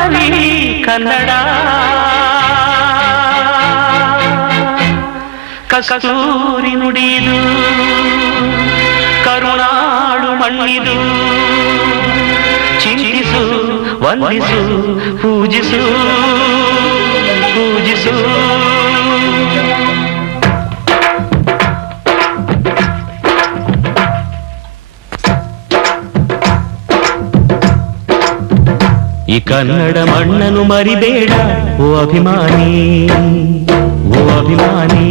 ಪಲ್ಲವಿ ಕನ್ನಡ ಕಸ್ತೂರಿ ನುಡಿದು ಕರುಣಾಳು ಮಣ್ಣಿದು ಚಿಂತಿಸು ವಂದಿಸು ಪೂಜಿಸು ಪೂಜಿಸು ಈ ಕನ್ನಡ ಮಣ್ಣನ್ನು ಮರಿಬೇಡ ಓ ಅಭಿಮಾನಿ, ಓ ಅಭಿಮಾನಿ.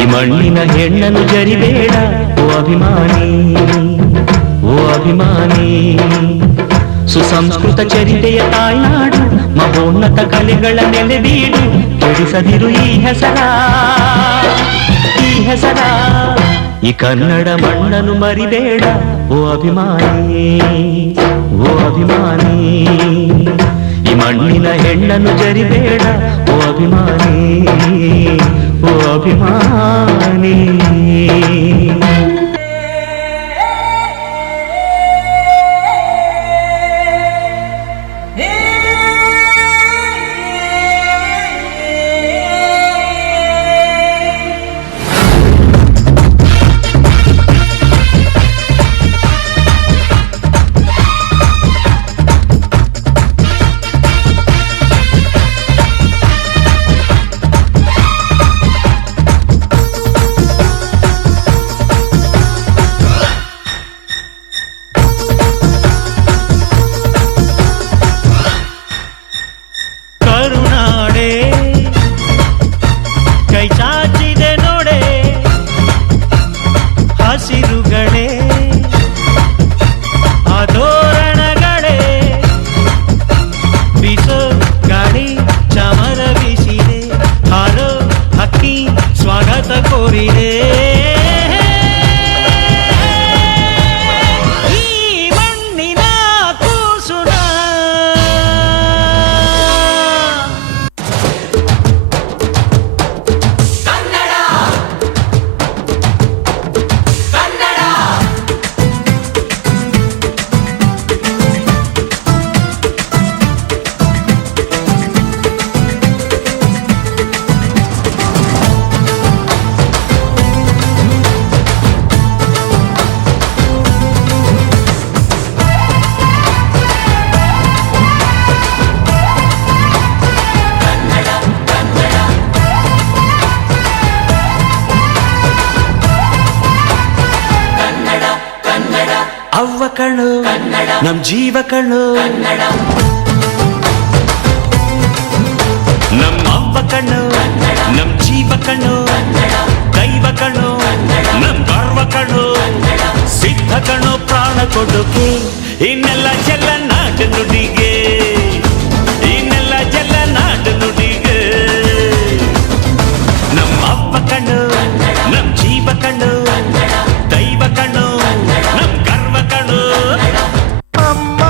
ಈ ಮಣ್ಣಿನ ಹೆಣ್ಣನ್ನು ಜರಿಬೇಡ ಓ ಅಭಿಮಾನಿ, ಓ ಅಭಿಮಾನಿ. ಸುಸಂಸ್ಕೃತ ಚರಿತೆಯ ತಾಯ್ನಾಡು, ಮಹೋನ್ನತ ಕಲೆಗಳ ನೆಲೆಬೀಡು. ಕೆಡಿಸದಿರು ಈ ಹೆಸರ, ಈ ಹೆಸರ. ಈ ಕನ್ನಡ ಮಣ್ಣನ್ನು ಮರಿಬೇಡ ಓ ಅಭಿಮಾನಿ, ಓ ಅಭಿಮಾನಿ. ಈ ಮಣ್ಣಿನ ಹೆಣ್ಣನ್ನು ಜರಿಬೇಡ ಓ ಅಭಿಮಾನಿ, ಓ ಅಭಿಮಾನಿ. ಅವ್ವ ಕಣ್ಣು ನಮ್ ಜೀವ ಕಣ್ಣು, ನಮ್ಮ ಅವ್ವ ಕಣ್ಣು ನಮ್ ಜೀವ ಕಣ್ಣು, ದೈವ ಕಣ್ಣು ನಮ್ ಗರ್ವ ಕಣ್ಣು, ಸಿದ್ಧ ಕಣ್ಣು ಪ್ರಾಣ ಕೊಡುಗೆ. ಇನ್ನೆಲ್ಲ ಚೆಲ್ಲ ನಾಟ ನುಡಿಗೆ, ಇನ್ನೆಲ್ಲ ಚೆಲ್ಲ ನಾಟ ನುಡಿಗೆ. ನಮ್ಮ ಅವ್ವ ಕಣ್ಣು ನಮ್ ಜೀವ ಕಣ್ಣು, ದೈವ ಕಣ್ಣು ನಮ್ ಗರ್ವ ಕಣ್ಣು. ಅಮ್ಮ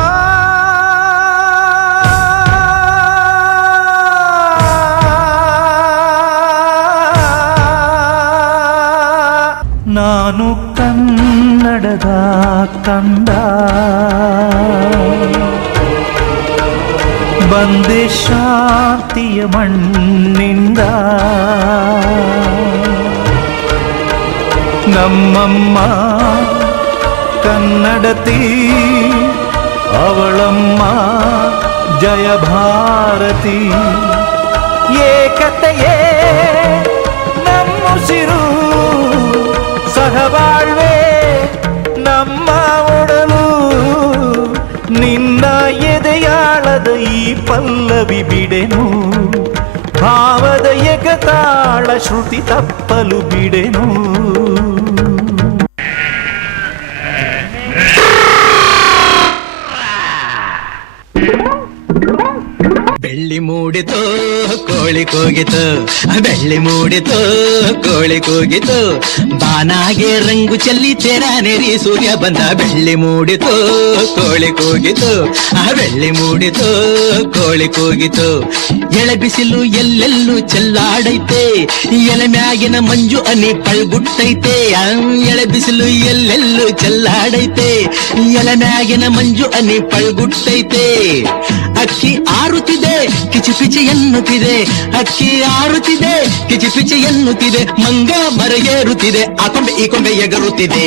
ನಾನು ಕನ್ನಡದ ಕಂದ, ಬಂದೆ ಶಾಂತಿಯ ಮಣ್ಣಿಂದ. ನಮ್ಮಮ್ಮ ಕನ್ನಡತಿ, ಅವಳಮ್ಮ ಜಯ ಭಾರತಿ. ಏಕತೆಯೇ ನಮ್ಮುಸಿರು, ಸಹಬಾಳ್ವೆ ನಮ್ಮ ಒಡಲು. ನಿನ್ನ ಎದೆಯಾಳದ ಈ ಪಲ್ಲವಿ ಬಿಡೆನು, ಭಾವದ ಎಗತಾಳ ಶ್ರುತಿ ತಪ್ಪಲು ಬಿಡೆನು. ಬೆಳ್ಳಿ ಮೂಡಿತು ಕೋಳಿ ಕೂಗಿತು, ಬೆಳ್ಳಿ ಮೂಡಿತು ಕೋಳಿ ಕೂಗಿತು. ಬಾನಾಗೆ ರಂಗು ಚೆಲ್ಲಿ ತೆರ ನೆರಿ ಸೂರ್ಯ ಬಂದ. ಬೆಳ್ಳಿ ಮೂಡಿತು ಕೋಳಿ ಕೂಗಿತು, ಬೆಳ್ಳಿ ಮೂಡಿತು ಕೋಳಿ ಕೂಗಿತು. ಎಳೆ ಬಿಸಿಲು ಎಲ್ಲೆಲ್ಲೂ ಚೆಲ್ಲಾಡೈತೆ, ಎಲೆ ಮ್ಯಾಗಿನ ಮಂಜು ಅನಿ ಪಳ್ಗುಟ್ಟೈತೆ. ಎಳೆ ಬಿಸಿಲು ಎಲ್ಲೆಲ್ಲೂ ಚೆಲ್ಲಾಡೈತೆ, ಎಲೆ ಮ್ಯಾಗಿನ ಮಂಜು ಅನಿ ಪಳ್ಗುಟ್ಟೈತೆ. ಅಕ್ಕಿ ಆರುತ್ತಿದೆ ಕಿಚಿ ಪಿಚಿ ಎನ್ನುತ್ತಿದೆ, ಅಕ್ಕಿ ಆರುತ್ತಿದೆ ಕಿಚಿ ಪಿಚಿ ಎನ್ನುತ್ತಿದೆ, ಮಂಗ ಮರ ಏರುತ್ತಿದೆ, ಆ ಕೊಂಬೆ ಈ ಕೊಂಬೆ ಎಗರುತ್ತಿದೆ.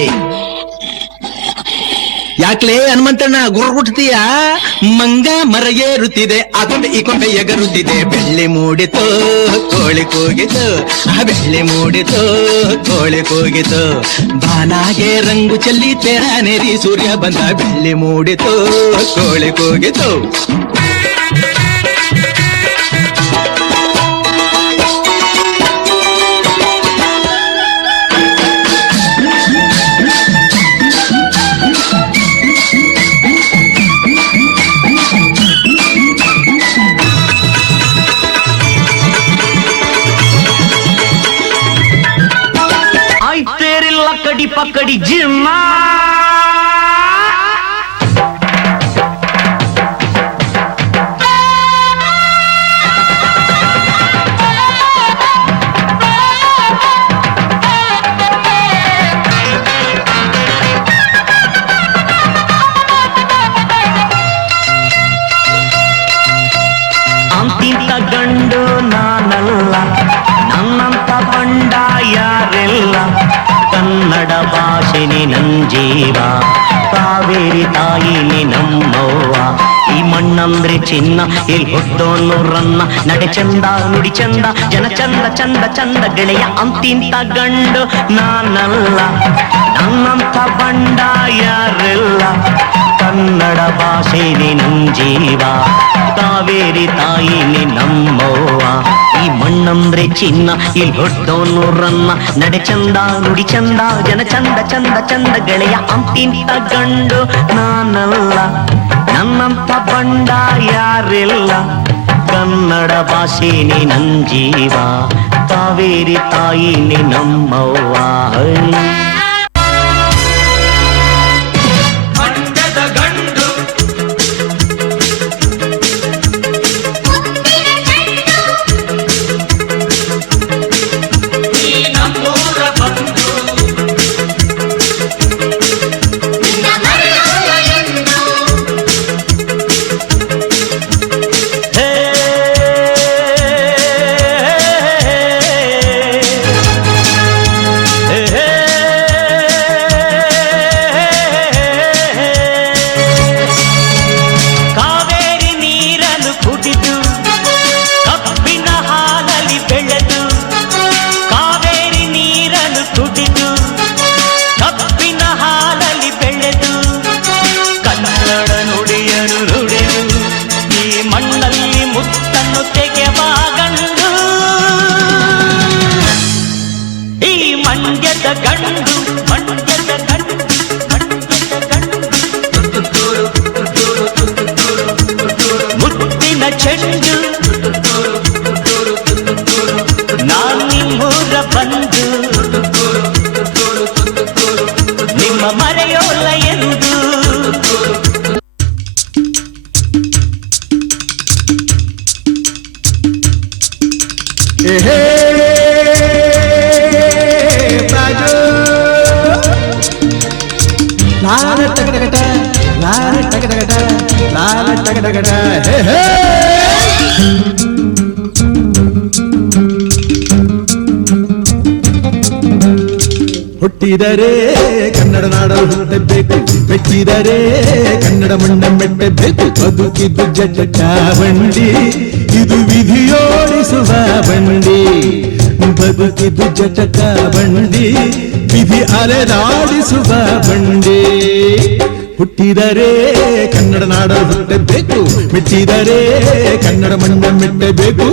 ಯಾಕ್ಲೇ ಹನುಮಂತಣ್ಣ ಗುರುಗುಟ್ತೀಯ? ಮಂಗ ಮರ ಏರುತ್ತಿದೆ, ಆ ಕೊಂಬೆ ಈ ಕೊಂಬೆ ಎಗರುತ್ತಿದೆ. ಬೆಳ್ಳಿ ಮೂಡಿತು ಕೋಳಿ ಕೂಗಿತು, ಆ ಬೆಳ್ಳಿ ಮೂಡಿತು ಕೋಳಿ ಕೂಗಿತು, ಬಾನಾಗೆ ರಂಗು ಚೆಲ್ಲಿ ತೆರಾನೆರಿ ಸೂರ್ಯ ಬಂದ. ಬೆಳ್ಳಿ ಮೂಡಿತು ಕೋಳಿ ಕೂಗಿತು. ಪಕಡಿ ಪಕಡಿ ಜಿಮ್ಮ ಅಂತಿಂತ ಗಂಡು ನಾನಲ್ಲ, ನನ್ನಂತ ಬಂಡ ಯಾರೆಲ್ಲ, ಕನ್ನಡ ಭಾಷೆನಿ ನನ್ ಜೀವ, ಕಾವೇರಿ ತಾಯಿನಿ ನಮ್ಮವ್ವ. ಈ ಮಣ್ಣಂದ್ರೆ ಚಿನ್ನ, ಇಲ್ಲಿ ಹುಟ್ಟೋನು ರನ್ನ, ನಡೆ ಚಂದ ನುಡಿ ಚಂದ, ಜನ ಚಂದ ಚಂದ ಚಂದ ಗೆಳೆಯ. ಅಂತಿಂತ ಗಂಡು ನಾನಲ್ಲ, ನನ್ನಂತ ಬಂಡ ಯಾರೆಲ್ಲ, ಕನ್ನಡ ಭಾಷೆನಿ ನನ್ ಜೀವ, ಕಾವೇರಿ ತಾಯಿನಿ ನಮ್ಮವ್ವ. ಈ ಮಣ್ಣಂದ್ರೆ ಚಿನ್ನ, ಇಲ್ಲಿ ಹುಟ್ಟೋನು ರನ್ನ, ನಡೆ ಚಂದ ನುಡಿ ಚಂದ, ಜನ ಚಂದ ಚಂದ ಚಂದ ಗೆಳೆಯ. ಅಂತಿಂತ ಗಂಡು ನಾನಲ್ಲ, ನನ್ನಂತ ಬಂಡ ಯಾರಿಲ್ಲ, ಕನ್ನಡ ಭಾಷೆನಿ ನನ್ ಜೀವ, ಕಾವೇರಿ ತಾಯಿನಿ ನಮ್ಮವ್ವ. ಹುಟ್ಟಿದರೆ ಕನ್ನಡ ನಾಡಲು ಹುಟ್ಟಬೇಕು, ಮೆಚ್ಚಿದರೆ ಕನ್ನಡ ಮಣ್ಣ ಮೆಟ್ಟಬೇಕು. ಬದುಕಿದ್ದು ಜಟ ಬಂಡಿ, ಇದು ವಿಧಿಯೋಡಿಸುವ ಬಂಡಿ, ಬದುಕಿದ್ದು ಜಟಕ ಬಂಡಿ, ವಿಧಿ ಅಲೆದಾಡಿಸುವ ಬಂಡಿ. ಹುಟ್ಟಿದರೆ ಕನ್ನಡ ನಾಡಲು ಹುಟ್ಟಬೇಕು, ಮೆಚ್ಚಿದರೆ ಕನ್ನಡ ಮಣ್ಣ ಮೆಟ್ಟಬೇಕು.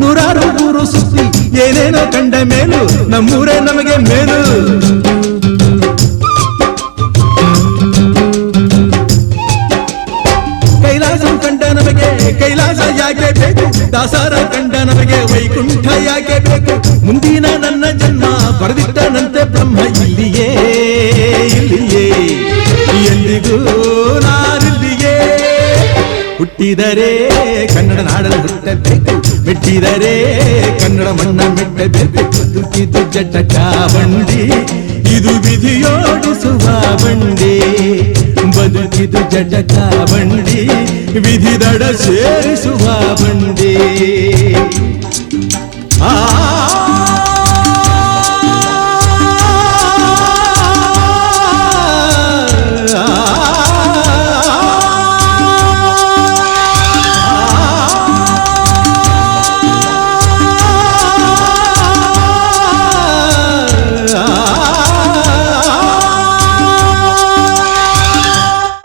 ನೂರಾರು ಊರು ಸುತ್ತಿ ಏನೇನೋ ಕಂಡ ಮೇಲು, ನಮ್ಮೂರೇ ನಮಗೆ ಮೇಲು. ಕೈಲಾಸ ಕಂಡ ನಮಗೆ ಕೈಲಾಸ ಯಾಕೆ ಬೇಕು, ದಾಸರ ಕಂಡ ನಮಗೆ ವೈಕುಂಠ ಯಾಕೆ ಹುಟ್ಟಿದರೆ ಕನ್ನಡ ನಾಡಲು ಹುಟ್ಟಬೇಕು, ಮೆಟ್ಟಿದರೆ ಕನ್ನಡ ಮಣ್ಣ ಮೆಟ್ಟಬೇಕು. ಬದುಕಿದು ಜಟಕ ಬಂಡಿ, ಇದು ವಿಧಿಯೋಡಿಸುವ ಬಂಡಿ. ಬದುಕಿದು ಜಟಕ ಬಂಡಿ, ವಿಧಿ ದಡ ಸೇರಿಸುವ